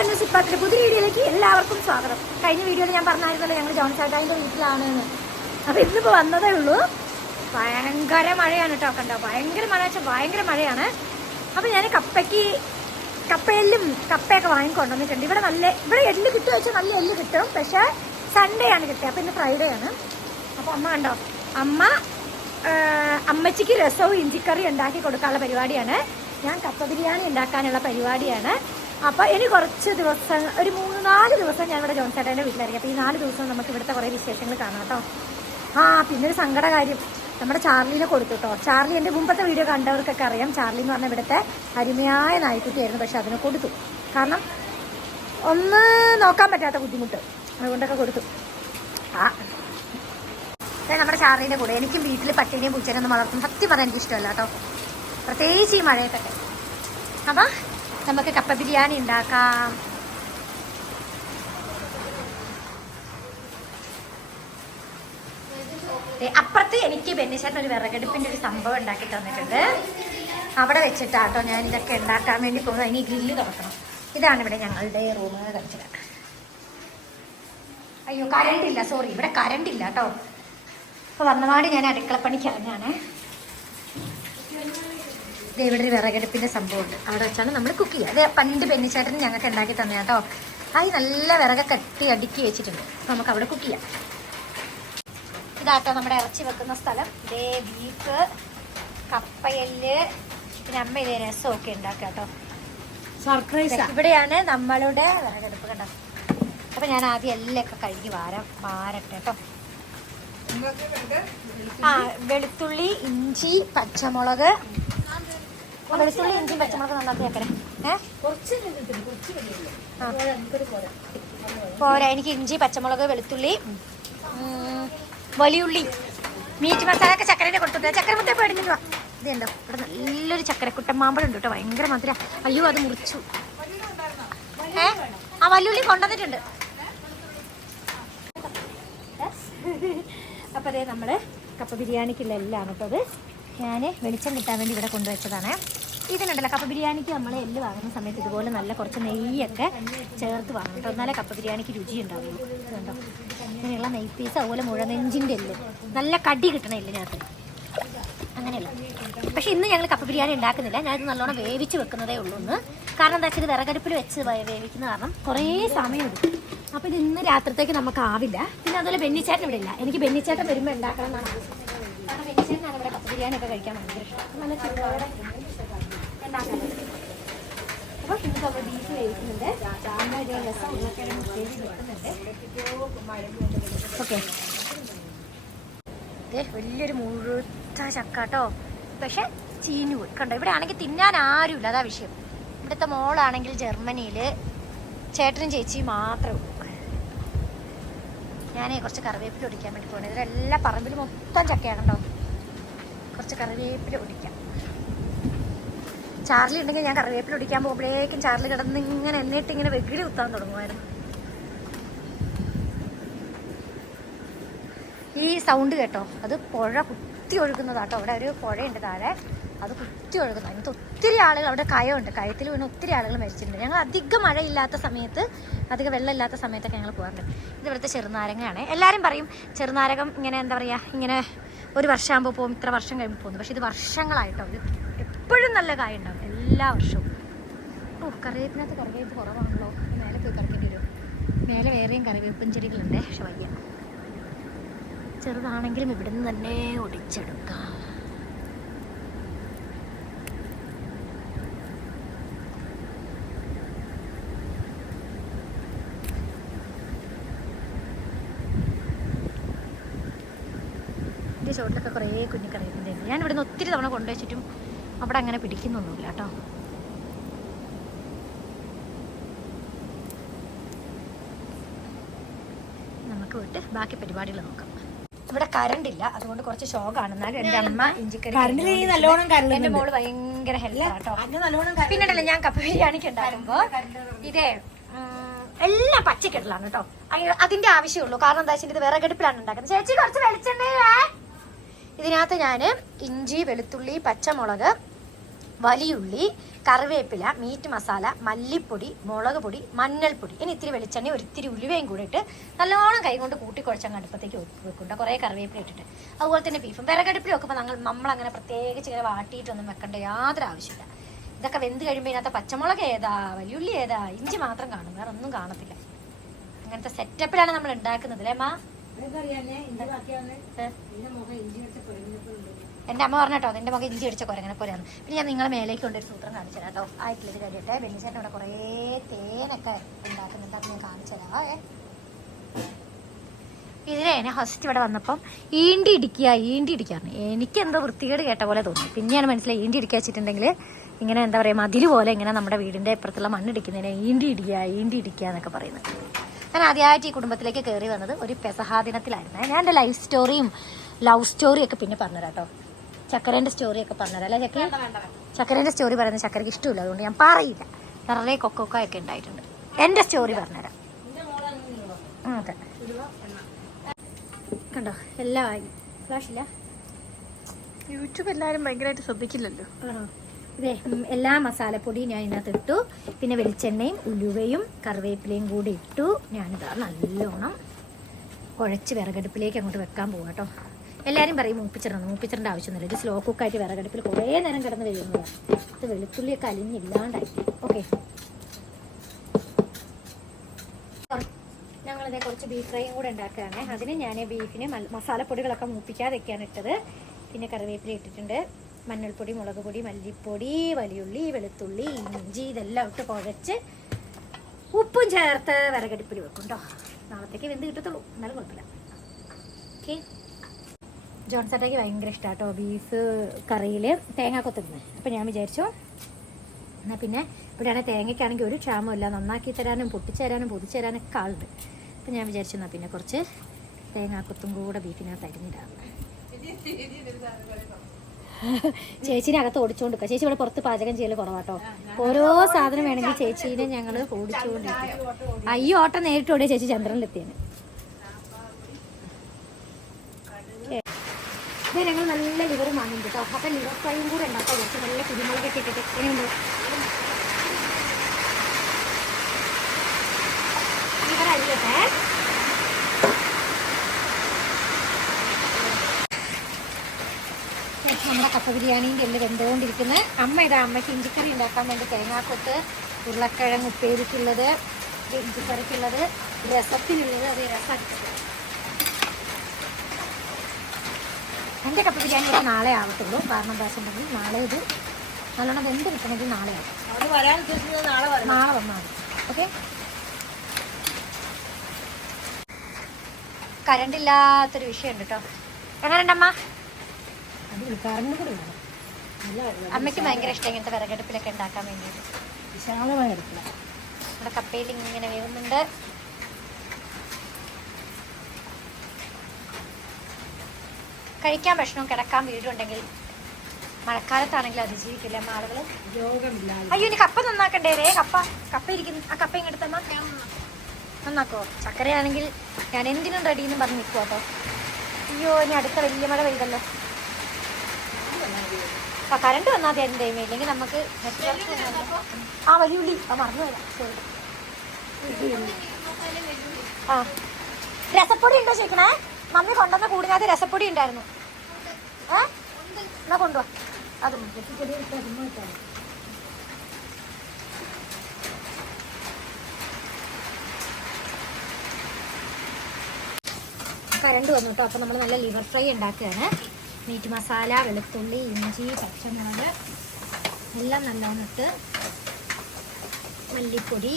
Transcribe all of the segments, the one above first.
എന്നെ സിപ്പാത്തിന്റെ പുതിയ വീഡിയോയിലേക്ക് എല്ലാവർക്കും സ്വാഗതം. കഴിഞ്ഞ വീഡിയോയിൽ ഞാൻ പറഞ്ഞായിരുന്നല്ലോ ഞങ്ങൾ ജോൺ ചേട്ടായിന്റെ വീട്ടിലാണ് എന്ന് അപ്പൊ ഇന്നിപ്പോ വന്നതേ ഉള്ളൂ. ഭയങ്കര മഴയാണ് കേട്ടോ കണ്ടോ? ഭയങ്കര മഴ വെച്ചാൽ ഭയങ്കര മഴയാണ്. അപ്പൊ ഞാൻ കപ്പയ്ക്ക് കപ്പയെല്ലും കപ്പയൊക്കെ വാങ്ങിക്കൊണ്ടുവന്നിട്ടുണ്ട്. ഇവിടെ നല്ല ഇവിടെ എല്ല് കിട്ടുക വെച്ചാൽ നല്ല എല്ല് കിട്ടും. പക്ഷെ സൺഡേ ആണ് കിട്ടുക അപ്പൊ ഇന്ന് ഫ്രൈഡേ ആണ്. അപ്പൊ അമ്മ കണ്ടോ? അമ്മ അമ്മച്ചിക്ക് രസവും ഇഞ്ചിക്കറി ഉണ്ടാക്കി കൊടുക്കാനുള്ള പരിപാടിയാണ്. ഞാൻ കപ്പ ബിരിയാണി ഉണ്ടാക്കാനുള്ള പരിപാടിയാണ്. അപ്പൊ ഇനി കുറച്ച് ദിവസം ഒരു മൂന്ന് നാല് ദിവസം ഞാൻ ഇവിടെ ജോൺസേട്ടന്റെ വീട്ടിലായിരിക്കും. അപ്പൊ ഈ നാല് ദിവസം നമുക്ക് ഇവിടുത്തെ കുറേ വിശേഷങ്ങൾ കാണാം കേട്ടോ. ആ പിന്നെ ഒരു സങ്കട കാര്യം നമ്മുടെ ചാർലിനെ കൊടുത്തു കേട്ടോ. ചാർലി എന്റെ മുമ്പത്തെ വീഡിയോ കണ്ടവർക്കൊക്കെ അറിയാം. ചാർലി എന്ന് പറഞ്ഞ ഇവിടുത്തെ അരുമയായ നായ്ക്കുട്ടിയായിരുന്നു. പക്ഷെ അതിനെ കൊടുത്തു. കാരണം ഒന്ന് നോക്കാൻ പറ്റാത്ത ബുദ്ധിമുട്ട്. അതുകൊണ്ടൊക്കെ കൊടുത്തു. ആ. നമ്മുടെ ചാർലിന്റെ കൂടെ. എനിക്കും വീട്ടിൽ പട്ടീനെയും പൂച്ചേനെ ഒന്നും വളർത്തും സത്യം പറയാൻ എനിക്ക് ഇഷ്ടമല്ല കേട്ടോ. പ്രത്യേകിച്ച് ഈ മഴയൊക്കെ അപ്പൊ നമുക്ക് കപ്പ ബിരിയാണി ഉണ്ടാക്കാം. അപ്പുറത്ത് എനിക്ക് ബെന്നിച്ചേട്ടൻ ഒരു വിറകടുപ്പിന്റെ ഒരു സംഭവം ഉണ്ടാക്കി തന്നിട്ടുണ്ട്. അവിടെ വെച്ചിട്ടാട്ടോ ഞാൻ ഇതൊക്കെ ഉണ്ടാക്കാൻ വേണ്ടി പോകുന്നത്. ഇനി ഗ്രില്ല് തുറക്കണം. ഇതാണ് ഇവിടെ ഞങ്ങളുടെ റൂം കഴിച്ചത് അയ്യോ കറണ്ട് ഇല്ല. സോറി ഇവിടെ കറണ്ട് ഇല്ല കേട്ടോ. അപ്പൊ വന്നപാട് ഞാൻ അടുക്കളപ്പണിക്ക് ഇറങ്ങാണ് ഇവിടെ ഒരു വിറകടുപ്പിന്റെ സംഭവമുണ്ട്. അവിടെ വെച്ചാണ് നമ്മൾ കുക്ക് ചെയ്യുക. അതെ പണ്ട് ബെന്നിച്ചേട്ടൻ ഞങ്ങൾക്ക് ഉണ്ടാക്കി തന്നെ കേട്ടോ. അത് നല്ല വിറകൊക്കെ കെട്ടി അടുക്കി വെച്ചിട്ടുണ്ട്. അപ്പൊ നമുക്ക് അവിടെ കുക്ക് ചെയ്യാം. ഇതാട്ടോ നമ്മുടെ ഇറച്ചി വെക്കുന്ന സ്ഥലം. ഇതേ ബീഫ് കപ്പയൽ പിന്നെ അമ്മ ഇതേ രസമൊക്കെ ഉണ്ടാക്കുക കേട്ടോ. സർപ്രൈസ് ഇവിടെയാണ് നമ്മളുടെ വിറകടുപ്പ് കണ്ടോ? അപ്പൊ ഞാൻ ആദ്യം എല്ലാം ഒക്കെ കഴുകി വാരം. വാരട്ടെ കേട്ടോ. ആ വെളുത്തുള്ളി ഇഞ്ചി പച്ചമുളക് വെളുത്തുള്ളി ഇഞ്ചി പച്ചമുളക് നന്നാക്കി വെക്കണേ. പോരാ എനിക്ക് ഇഞ്ചി പച്ചമുളക് വെളുത്തുള്ളി വലിയുള്ളി മീറ്റ് മസാല ഒക്കെ ചക്കരേനെ കൊടുത്തിട്ട് ചക്കര മുട്ട പേടിഞ്ഞു ഇതുണ്ടോ ഇവിടെ നല്ലൊരു ചക്കരക്കുട്ടൻ മാമ്പഴം ഉണ്ട് കേട്ടോ ഭയങ്കര മധുര. അയ്യോ അത് മുറിച്ചു. ഏ? ആ വലിയുള്ളി കൊണ്ടുവന്നിട്ടുണ്ട്. അപ്പോൾ അതേ നമ്മൾ കപ്പ ബിരിയാണിക്കുള്ള എല്ലാം കേട്ടോ അത്. ഞാൻ വെളിച്ചം കിട്ടാൻ വേണ്ടി ഇവിടെ കൊണ്ടുവച്ചതാണ്. ഇതിനുണ്ടല്ലോ കപ്പ ബിരിയാണിക്ക് നമ്മൾ എല്ല് വാങ്ങുന്ന സമയത്ത് ഇതുപോലെ നല്ല കുറച്ച് നെയ്യൊക്കെ ചേർത്ത് വാങ്ങും എന്നാലേ കപ്പ ബിരിയാണിക്ക് രുചി ഉണ്ടാവുള്ളൂ. കണ്ടോ? ഇങ്ങനെയുള്ള നെയ് പീസ് അതുപോലെ മുഴനെഞ്ചിന്റെ എല്ല്. നല്ല കടി കിട്ടണ എല്ലിനകത്ത്. അങ്ങനെയല്ല? പക്ഷെ ഇന്ന് ഞങ്ങൾ കപ്പ ബിരിയാണി ഉണ്ടാക്കുന്നില്ല. ഞാനിത് നല്ലോണം വേവിച്ച് വെക്കുന്നതേ ഉള്ളൂ എന്ന് കാരണം എന്താ വെച്ചാൽ വിറകടുപ്പിൽ വെച്ച് വേവിക്കുന്ന കാരണം കുറേ സമയം എടുക്കും. അപ്പോൾ ഇത് ഇന്ന് രാത്രിത്തേക്ക് നമുക്ക് ആവില്ല. പിന്നെ അതുപോലെ ബെന്നിച്ചേട്ടൻ ഇവിടെ ഇല്ല. എനിക്ക് ബെന്നിച്ചേട്ടൻ വരുമ്പോൾ ഉണ്ടാക്കണം എന്നാണ്. കാരണം ബെന്നിച്ചേട്ടനാണ് ഇവിടെ കപ്പ ബിരിയാണി ഒക്കെ കഴിക്കാൻ ഭയങ്കര ഇഷ്ടം. നല്ല ചൂടോടെ വലിയൊരു മുഴുത്ത ചക്ക കേട്ടോ. പക്ഷെ ചീഞ്ഞു പോയി. കണ്ടോ ഇവിടെ ആണെങ്കിൽ തിന്നാൻ ആരുമില്ല. അതാ വിഷയം. ഇവിടുത്തെ മോളാണെങ്കിൽ ജർമ്മനിയിൽ ചേട്ടനും ചേച്ചിയും മാത്രമേ ഉള്ളൂ. ഞാനേ കുറച്ച് കറിവേപ്പില ഒടിക്കാൻ വേണ്ടി പോകണം ഇതിലെല്ലാ പറമ്പിൽ മൊത്തം ചക്കയാണ് കേട്ടോ. കുറച്ച് കറിവേപ്പില ഒടിക്കാം. ചാർലി ഉണ്ടെങ്കിൽ ഞാൻ കറിവേപ്പില ഒടിക്കാൻ പോകുമ്പോഴേക്കും ചാർലി കിടന്ന് ഇങ്ങനെ എന്നിട്ട് ഇങ്ങനെ വെകിടി കുത്താൻ തുടങ്ങുമായിരുന്നു. ഈ സൗണ്ട് കേട്ടോ അത് പുഴ കുത്തി ഒഴുകുന്നതാട്ടോ. അവിടെ ഒരു പുഴയുണ്ട് താഴെ അത് കുത്തി ഒഴുകുന്നു. അതിനകത്ത് ഒത്തിരി ആളുകൾ അവിടെ കയമുണ്ട്. കയത്തിൽ വീണ് ഒത്തിരി ആളുകൾ മരിച്ചിട്ടുണ്ട്. ഞങ്ങൾ അധികം മഴയില്ലാത്ത സമയത്ത് അധികം വെള്ളമില്ലാത്ത സമയത്തൊക്കെ ഞങ്ങൾ പോകാറുണ്ട്. ഇത് ഇവിടുത്തെ ചെറുനാരങ്ങയാണ്. എല്ലാവരും പറയും ചെറുനാരകം ഇങ്ങനെ എന്താ പറയുക ഇങ്ങനെ ഒരു വർഷമാകുമ്പോൾ പോകും ഇത്ര വർഷം കഴിയുമ്പോൾ പോകുന്നു പക്ഷേ ഇത് വർഷങ്ങളായിട്ടോ ഇത് എപ്പോഴും നല്ല കായ ഉണ്ടാവും എല്ലാ വർഷവും. ഓ കറിവേപ്പിനകത്ത് കറിവേപ്പ് കുറവാണല്ലോ. മേലെ പോയി കറിക്കേണ്ടി വരും. മേലെ വേറെയും കറിവേപ്പും ചെടികളുണ്ട് പക്ഷെ വയ്യ. ചെറുതാണെങ്കിലും ഇവിടുന്ന് തന്നെ ഒടിച്ചെടുക്കാം. ചോട്ടിലൊക്കെ കുറേ കുഞ്ഞിക്കറിയുന്നുണ്ട് ഞാൻ ഇവിടുന്ന് ഒത്തിരി തവണ കൊണ്ടുവച്ചിട്ടും അവിടെ അങ്ങനെ പിടിക്കുന്നൊന്നുമില്ല കേട്ടോ. നമുക്ക് വിട്ട് ബാക്കി പരിപാടികൾ നോക്കാം. ഇവിടെ കറണ്ട് ഇല്ല അതുകൊണ്ട് കുറച്ച് ഷോക്കാണ് എന്നാലും എന്റെ അമ്മ ഇഞ്ചിക്കറി നല്ലോണം എന്റെ മോൾ ഭയങ്കര ഹെൽപ്പ് കേട്ടോ അന്ന് നല്ലോണം കറണ്ട് പിന്നീടല്ലേ ഞാൻ കപ്പ ബിരിയാണിക്ക് ഉണ്ടാകുമ്പോ ഇതേ എല്ലാം പച്ചക്കെട്ടിലാണ് കേട്ടോ. അതിന്റെ ആവശ്യമുള്ളൂ കാരണം എന്താ വെച്ചാൽ ഇത് വിറകടുപ്പിലാണ് ഉണ്ടാക്കുന്നത്. ചേച്ചി കുറച്ച് വെളിച്ചെണ്ണ ഇതിനകത്ത് ഞാൻ ഇഞ്ചി വെളുത്തുള്ളി പച്ചമുളക് വലിയുള്ളി കറിവേപ്പില മീറ്റ് മസാല മല്ലിപ്പൊടി മുളക് പൊടി മഞ്ഞൾപ്പൊടി. ഇനി ഇത്തിരി വെളിച്ചെണ്ണ ഒരിത്തിരി ഉലുവയും കൂടെ ഇട്ട് നല്ലോണം കൈകൊണ്ട് കൂട്ടി കുഴച്ചങ്ങ് അടുപ്പത്തേക്ക് വെക്കുന്നുണ്ട് കുറേ കറിവേപ്പില ഇട്ടിട്ട്. അതുപോലെ തന്നെ ബീഫും വിറകടുപ്പിൽ വെക്കുമ്പോൾ നമ്മൾ നമ്മളങ്ങനെ പ്രത്യേകിച്ച് ഇങ്ങനെ വാട്ടിയിട്ടൊന്നും വെക്കേണ്ട യാതൊരു ആവശ്യമില്ല. ഇതൊക്കെ വെന്ത് കഴിയുമ്പോൾ ഇതിനകത്ത് പച്ചമുളക് ഏതാ വലിയുള്ളി ഏതാ ഇഞ്ചി മാത്രം കാണും വേറെ ഒന്നും കാണത്തില്ല. അങ്ങനത്തെ സെറ്റപ്പിലാണ് നമ്മൾ ഉണ്ടാക്കുന്നത് അല്ലേ മാ എന്റെ അമ്മ പറഞ്ഞോ എന്റെ മകൻ ഇഞ്ചി അടിച്ച കുരങ്ങനെ പോലെയാണ്. പിന്നെ ഞാൻ നിങ്ങളെ മേലേക്ക് കൊണ്ടൊരു സൂത്രം കാണിച്ചു തരാം കേട്ടോ. ആയിട്ടുള്ളത് കഴിയട്ടെ വെള്ളിച്ചേട്ടൻ ഇവിടെ കുറേ തേനൊക്കെ ഉണ്ടാക്കുന്നുണ്ട്. ഞാൻ കാണിച്ചു തരാം ഏ. ഇതിനെ എന്നെ ഫസ്റ്റ് ഇവിടെ വന്നപ്പം ഈണ്ടി ഇടിക്കുക ഈണ്ടി ഇടിക്കാറുണ്ട് എനിക്ക് എന്തോ വൃത്തികേട് കേട്ട പോലെ തോന്നി. പിന്നെയാണ് മനസ്സിലായി ഈണ്ടി ഇടിക്കുക വെച്ചിട്ടുണ്ടെങ്കിൽ ഇങ്ങനെ എന്താ പറയുക മതിൽ പോലെ ഇങ്ങനെ നമ്മുടെ വീടിന്റെ ഇപ്പുറത്തുള്ള മണ്ണിടിക്കുന്നതിനെ ഈണ്ടി ഇടിക്കുക ഈണ്ടി ഇടിക്കുക എന്നൊക്കെ പറയുന്നത്. ഞാൻ ആദ്യമായിട്ട് ഈ കുടുംബത്തിലേക്ക് കയറി വന്നത് ഒരു പെസഹാ ദിനത്തിലായിരുന്നു. ഞാൻ എന്റെ ലൈഫ് സ്റ്റോറിയും ലവ് സ്റ്റോറിയൊക്കെ പിന്നെ പറഞ്ഞുതരാം കേട്ടോ. ചക്കരേന്റെ സ്റ്റോറിയൊക്കെ പറഞ്ഞത് അല്ലേ ചക്കര ചക്കരേന്റെ സ്റ്റോറി പറയുന്നത് ചക്കരക്ക് ഇഷ്ടമില്ല അതുകൊണ്ട് ഞാൻ പറയില്ല. നിറയെ കൊക്കൊക്കൊക്കെ ഉണ്ടായിട്ടുണ്ട്. എന്റെ സ്റ്റോറി പറഞ്ഞുതരാം. എന്റെ അതെ. കണ്ടോ? എല്ലാം ആയി. ഫ്ലാഷ് ഇല്ല? യൂട്യൂബ് എല്ലാവരും ഭയങ്കരമായിട്ട് ശ്രദ്ധിക്കില്ലല്ലോ. ഇതേ എല്ലാ മസാലപ്പൊടിയും ഞാൻ ഇതിനകത്ത് ഇട്ടു. പിന്നെ വെളിച്ചെണ്ണയും ഉലുവയും കറിവേപ്പിലയും കൂടി ഇട്ടു. ഞാനിതാ നല്ലോണം കുഴച്ച് വിറകടുപ്പിലേക്ക് അങ്ങോട്ട് വെക്കാൻ പോകാം കേട്ടോ. എല്ലാവരും പറയും മൂപ്പിച്ചിടണം മൂപ്പിച്ചിടേണ്ട ആവശ്യമൊന്നുമില്ല. ഇത് സ്ലോ കുക്കായിട്ട് വിറകടുപ്പിൽ കുറേ നേരം കിടന്ന് കഴിയുന്നതാണ് ഇത് വെളുത്തുള്ളിയൊക്കെ അലിഞ്ഞില്ലാണ്ടായി ഓക്കെ ഞങ്ങളിതേ കുറച്ച് ബീഫ് ഫ്രൈയും കൂടെ ഉണ്ടാക്കുകയാണ്. അതിന് ഞാൻ ബീഫിന് മസാലപ്പൊടികളൊക്കെ മൂപ്പിക്കാതൊക്കെയാണ് ഇട്ടത്. പിന്നെ കറിവേപ്പില ഇട്ടിട്ടുണ്ട്. മഞ്ഞൾപ്പൊടി മുളക് പൊടി മല്ലിപ്പൊടി വലിയുള്ളി വെളുത്തുള്ളി ഇഞ്ചി ഇതെല്ലാം ഇട്ട് കുഴച്ച് ഉപ്പും ചേർത്ത് വിറകടുപ്പിൽ വെക്കും കേട്ടോ നാളത്തേക്ക് വെന്ത് കിട്ടത്തുള്ളൂ. എന്നാലും കുഴപ്പമില്ല. ഓക്കെ ജോൺസേട്ടയ്ക്ക് ഭയങ്കര ഇഷ്ടമാണ് കേട്ടോ ബീഫ് കറിയിൽ തേങ്ങ കൊത്തുന്നത്. അപ്പം ഞാൻ വിചാരിച്ചു എന്നാൽ പിന്നെ ഇവിടെയാണെങ്കിൽ തേങ്ങയ്ക്കാണെങ്കിൽ ഒരു ക്ഷാമമില്ല നന്നാക്കി തരാനും പൊട്ടിച്ചു തരാനും പൊതിച്ചു തരാനൊക്കെ ആളുണ്ട്. അപ്പം ഞാൻ വിചാരിച്ചു എന്നാൽ പിന്നെ കുറച്ച് തേങ്ങാക്കൊത്തും കൂടെ ബീഫിനകത്ത് അരിഞ്ഞിടാം. ചേച്ചീനെ അകത്ത് ഓടിച്ചുകൊണ്ട് നിൽക്കുക ചേച്ചി ഇവിടെ പുറത്ത് പാചകം ചെയ്യൽ കുറവാട്ടോ. ഓരോ സാധനം വേണമെങ്കിൽ ചേച്ചീനെ ഞങ്ങൾ ഓടിച്ചുകൊണ്ടിരിക്കും അയ്യോ ഓട്ടം നേരിട്ട് ഓടിയ ചേച്ചി ചന്ദ്രനിലെത്തിയാണ് ഇത് ഞങ്ങൾ നല്ല ലിവർ വാങ്ങുന്നുണ്ട് കേട്ടോ. അപ്പം ലിവർ ഫ്രൈയും കൂടെ ഉണ്ടാക്കാം. കുറച്ച് നല്ല കുരുമുളകൊക്കെ ഇട്ടിട്ട്. എങ്ങനെയുണ്ട്? ലിവർ അരിയട്ടെ നമ്മുടെ കപ്പ ബിരിയാണീന്റെ എല്ലാം വെന്തുകൊണ്ടിരിക്കുന്നത് അമ്മ ഇതാ അമ്മയ്ക്ക് ഇഞ്ചിക്കറി ഉണ്ടാക്കാൻ വേണ്ടി തേങ്ങാക്കൊത്ത് ഉരുളക്കിഴങ്ങ് ഉപ്പേരിക്കുള്ളത് ഇഞ്ചിക്കറിക്കുള്ളത് രസത്തിനുള്ളത് അത് രസം എന്റെ കപ്പ ബിരിയാണി ഇപ്പോൾ നാളെ ആവത്തുള്ളൂ. കാരണം എന്താ വെച്ചിട്ടുണ്ടെങ്കിൽ നാളെ ഇത് നല്ലോണം വെന്ത് കിട്ടണമെങ്കിൽ നാളെ ആവും നാളെ വന്നാൽ മതി. ഓക്കെ കറണ്ട് ഇല്ലാത്തൊരു വിഷയമുണ്ട് കേട്ടോ എങ്ങനെയുണ്ടമ്മ അമ്മയ്ക്ക് ഭയങ്കര ഇഷ്ടം ഇങ്ങനത്തെ വിറകടുപ്പിലൊക്കെ ഉണ്ടാക്കാൻ വേണ്ടിയിട്ട്. വിശാലമായ നമ്മുടെ കപ്പയിൽ ഇങ്ങനെ വേവുന്നുണ്ട്. കഴിക്കാൻ ഭക്ഷണവും കിടക്കാൻ വീടുണ്ടെങ്കിൽ മഴക്കാലത്താണെങ്കിൽ അതിജീവിക്കില്ല ആളുകൾ അയ്യോ ഇനി കപ്പ നന്നാക്കണ്ടേ രേ കപ്പ കപ്പ ഇരിക്കുന്നു ആ കപ്പ ഇങ്ങോട്ട് തന്നാ? നന്നാക്കോ. ചക്കരയാണെങ്കിൽ ഞാൻ എന്തിനും റെഡി എന്ന് പറഞ്ഞ് നിൽക്കുക കേട്ടോ അയ്യോ ഇനി അടുത്ത വലിയ മഴ പെയ്തല്ലോ. ആ കറണ്ട് വന്നാൽ മതി ദൈവമേ ഇല്ലെങ്കിൽ നമുക്ക് ആ വലിയ ഉള്ളി. ആ മറന്നു വരാം സോറി ആ. രസപ്പൊടി ഉണ്ടോ ചോദിക്കണേ? മമ്മി കൊണ്ടുവന്ന കൂടിനകത്ത് രസപ്പൊടി ഉണ്ടായിരുന്നു. എന്നാ കൊണ്ടുവാ. കരണ്ട് വന്നു കേട്ടോ. അപ്പോൾ നമ്മൾ നല്ല ലിവർ ഫ്രൈ ഉണ്ടാക്കുകയാണ്. മീറ്റ് മസാല വെളുത്തുള്ളി ഇഞ്ചി പച്ചമുളക് എല്ലാം നല്ലോണം ഇട്ട് മല്ലിപ്പൊടി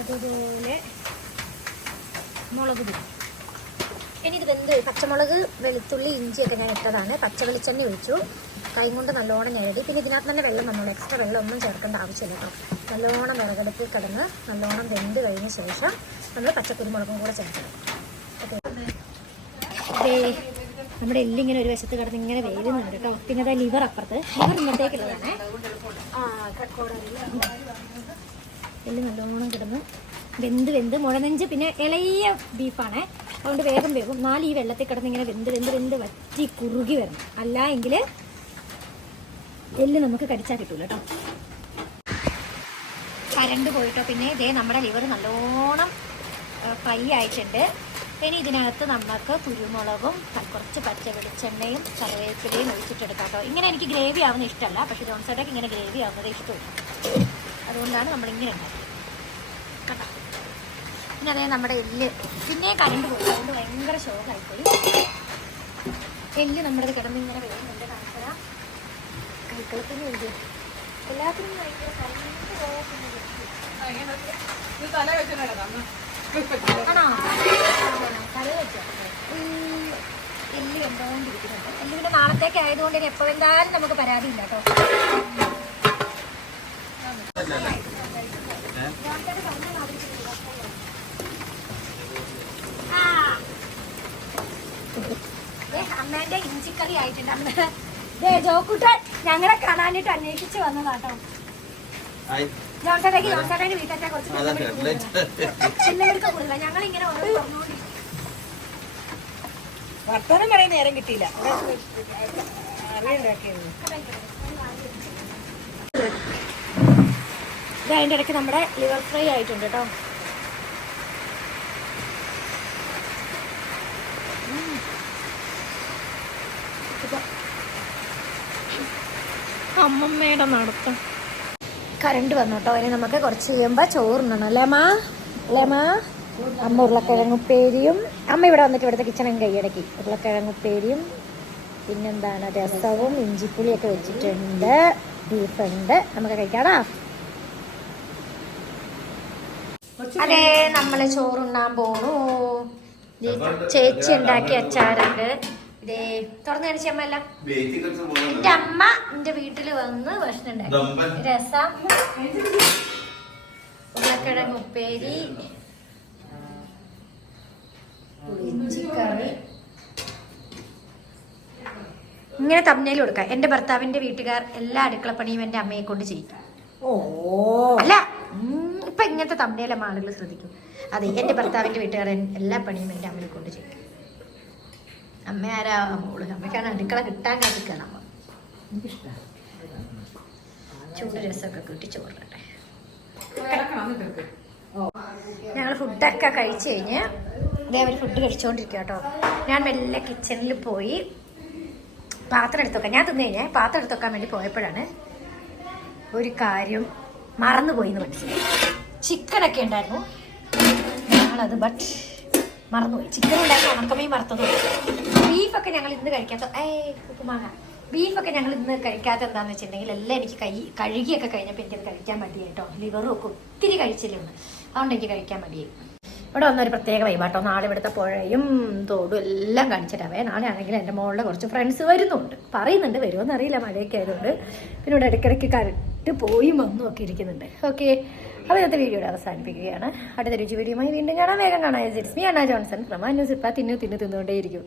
അതുപോലെ മുളക് പൊടി. ഇനി ഇത് വെന്ത് പച്ചമുളക് വെളുത്തുള്ളി ഇഞ്ചിയൊക്കെ ഞാൻ ഇട്ടതാണ്. പച്ച വെളിച്ചെണ്ണ ഒഴിച്ചു. കൈ കൊണ്ട് നല്ലോണം ഞെരടി. പിന്നെ ഇതിനകത്ത് തന്നെ വെള്ളം നമ്മൾ എക്സ്ട്രാ വെള്ളം ഒന്നും ചേർക്കേണ്ട ആവശ്യമില്ല കേട്ടോ. നല്ലോണം വിറകടുപ്പിൽ കിടന്ന് നല്ലോണം വെന്ത് കഴിഞ്ഞ ശേഷം നമ്മൾ പച്ചക്കുരുമുളകും കൂടെ ചേർക്കണം. ഓക്കെ. നമ്മുടെ എല്ലിങ്ങനെ ഒരു വശത്ത് കിടന്ന് ഇങ്ങനെ വേരുന്നുണ്ട് കേട്ടോ. പിന്നെ അതായത് ലിവർ അപ്പുറത്ത്. ലിവർ ഇന്നത്തേക്കുള്ളതാണേ ആ എല്ല് നല്ലോണം കിടന്ന് വെന്ത് വെന്ത് മുഴനെഞ്ച് പിന്നെ ഇളയ ബീഫാണേ. അതുകൊണ്ട് വേഗം വേഗം നാല് ഈ വെള്ളത്തിൽ കിടന്ന് ഇങ്ങനെ വെന്ത് വെന്ത് വെന്ത് വറ്റി കുറുകി വരണം. അല്ല എങ്കിൽ എല്ല് നമുക്ക് കടിച്ചാൽ കിട്ടൂല കേട്ടോ. കരണ്ട് പോയിട്ടോ. പിന്നെ ഇതേ നമ്മുടെ ലിവർ നല്ലോണം ഫ്രൈ ആയിട്ടുണ്ട്. ഇനി ഇതിനകത്ത് നമുക്ക് കുരുമുളകും കുറച്ച് പച്ച വെളിച്ചെണ്ണയും കറിവേപ്പിലയും ഒഴിച്ചിട്ടെടുക്കാം കേട്ടോ. ഇങ്ങനെ എനിക്ക് ഗ്രേവി ആവുന്ന ഇഷ്ടമല്ല പക്ഷേ ജോൺസേട്ടൊക്കെ ഇങ്ങനെ ഗ്രേവി ആവുന്നത് ഇഷ്ടമില്ല. അതുകൊണ്ടാണ് നമ്മൾ ഇങ്ങനെ ഉണ്ടാക്കുന്നത് കേട്ടോ പിന്നെ അതേ നമ്മുടെ എല്ല്. പിന്നെ കരണ്ട് പോയി. അതുകൊണ്ട് ഭയങ്കര ഷോക്കായിപ്പോയി എല്ല് നമ്മുടെ കിടന്ന് ഇങ്ങനെ വരുന്നുണ്ട് കാണിച്ചത കൈക്കളത്തിന് എല്ല്. എല്ലാത്തിനും ആണോ? വെച്ചോ? എല്ല് കണ്ടോണ്ടിരിക്കുന്നുണ്ട്. എല്ല് പിന്നെ നാളത്തേക്ക് ആയതുകൊണ്ട് ഇനി എപ്പോ എന്തായാലും നമുക്ക് പരാതിയില്ല കേട്ടോ. ദേ, അമ്മേന്റെ ഇഞ്ചിക്കറി ആയിട്ടുണ്ട്. അമ്മ ദേ ജോക്കുട്ടൻ ഞങ്ങളെ കാണാനായിട്ട് അന്വേഷിച്ച് വന്നതാട്ടോ. ജോൺസേട്ടേക്ക് ജോൺസേട്ടേന്റെ വീട്ടിലെ കുറച്ച് ചില്ലവർക്ക് കൊടുക്കുക ഞങ്ങൾ ഇങ്ങനെ ഓരോ വർത്തമാനം പറയാൻ നേരം കിട്ടിയില്ല. അറിയണ്ടാക്കിയത് ഇത് അതിന്റെ ഇടയ്ക്ക് നമ്മുടെ ലിവർ ഫ്രൈ ആയിട്ടുണ്ട് കേട്ടോ. അമ്മമ്മയുടെ നടത്തം. കറണ്ട് വന്നു കേട്ടോ. അതിന് നമുക്ക് കുറച്ച് കഴിയുമ്പോൾ ചോറുണ്ണണം അല്ലേ അമ്മ? അല്ലേ അമ്മ? അമ്മ ഉരുളക്കിഴങ്ങുപ്പേരിയും അമ്മ ഇവിടെ വന്നിട്ട് ഇവിടുത്തെ കിച്ചണും കൈയടക്കി ഉരുളക്കിഴങ്ങുപ്പേരിയും പിന്നെന്താണ് രസവും ഇഞ്ചിപ്പുളിയൊക്കെ വെച്ചിട്ടുണ്ട്. ബീഫുണ്ട് നമുക്ക് കഴിക്കാടാ. അതെ നമ്മൾ ചോറുണ്ണാൻ പോണു. ദേ ചേച്ചി ഉണ്ടാക്കി അച്ചാറുണ്ട്. ഇതേ തുറന്നു കാണിച്ച അമ്മ എന്റെ അമ്മ എന്റെ വീട്ടിൽ വന്ന് ഭക്ഷണം ഉണ്ടാക്കി. രസം. ഉരുളക്കിഴങ്ങ് ഉപ്പേരി. ഇഞ്ചിക്കറി. ഇങ്ങനെ തമ്മിൽ കൊടുക്കാം എന്റെ ഭർത്താവിന്റെ വീട്ടുകാർ എല്ലാ അടുക്കളപ്പണിയും എന്റെ അമ്മയെ കൊണ്ട് ചെയ്യും. ഓ. അല്ല ഇപ്പൊ ഇങ്ങനത്തെ തമ്മിലെല്ലാം ആളുകൾ ശ്രദ്ധിക്കും. അതെ എന്റെ ഭർത്താവിന്റെ വീട്ടുകാരൻ എല്ലാ പണിയും എന്റെ അമ്മയെ കൊണ്ട് ചെയ്യും. അമ്മ ആരാ? മോൾ. അമ്മയ്ക്കാണ് അടുക്കള കിട്ടാൻ കാത്തിക്കാണ് അമ്മ ചൂട് രസമൊക്കെ കൂട്ടി ചോറിട്ടെ ഞങ്ങൾ ഫുഡൊക്കെ കഴിച്ചു കഴിഞ്ഞ് ഇതേ അവർ ഫുഡ് കഴിച്ചുകൊണ്ടിരിക്കുക കേട്ടോ ഞാൻ മെല്ലെ കിച്ചണിൽ പോയി പാത്രം എടുത്തു വെക്കാം. ഞാൻ തിന്നു കഴിഞ്ഞാൽ പാത്രം എടുത്തൊക്കാൻ വേണ്ടി പോയപ്പോഴാണ് ഒരു കാര്യം മറന്നുപോയി എന്ന് മനസ്സിലായി. ചിക്കനൊക്കെ ഉണ്ടായിരുന്നു. ഞങ്ങളത് ബട്ട് മറന്നുപോയി. ചിക്കൻ ഉണ്ടായിരുന്നു ഉണക്കമീൻ മറത്തത് ബീഫൊക്കെ ഞങ്ങൾ ഇന്ന് കഴിക്കാത്ത ഏ ഉപ്പുമാങ്ങ. ബീഫൊക്കെ ഞങ്ങൾ ഇന്ന് കഴിക്കാത്ത എന്താണെന്ന് വെച്ചിട്ടുണ്ടെങ്കിൽ എല്ലാം എനിക്ക് കൈ കഴുകിയൊക്കെ കഴിഞ്ഞപ്പോൾ എനിക്കത് കഴിക്കാൻ മതി കേട്ടോ ലിവറും ഒക്കെ ഒത്തിരി കഴിച്ചില്ലുണ്ട് അതുകൊണ്ട് എനിക്ക് കഴിക്കാൻ മതിയായി ഇവിടെ വന്നൊരു പ്രത്യേക വൈബാട്ടോ നാളെ ഇവിടുത്തെ പുഴയും തോടും എല്ലാം കാണിച്ചിട്ടാവേ നാളെ ആണെങ്കിൽ എന്റെ മോളുടെ കുറച്ച് ഫ്രണ്ട്സ് വരുന്നുണ്ട്. പറയുന്നുണ്ട് വരുമെന്നറിയില്ല. മഴയൊക്കെ ആയതുകൊണ്ട്. പിന്നെ ഇവിടെ ഇടയ്ക്കിടയ്ക്ക് കറക്റ്റ് പോയി വന്നും ഒക്കെ ഇരിക്കുന്നുണ്ട്. ഓക്കെ അപ്പോൾ ഇന്നത്തെ വീഡിയോയുടെ അവസാനിപ്പിക്കുകയാണ്. അടുത്ത രുചി വീഡിയോയുമായി വീണ്ടും കാണാം. വേഗം കാണാം. It's me Anna Johnson from news ഇപ്പം തിന്നു തിന്നു തിന്നുകൊണ്ടേയിരിക്കും.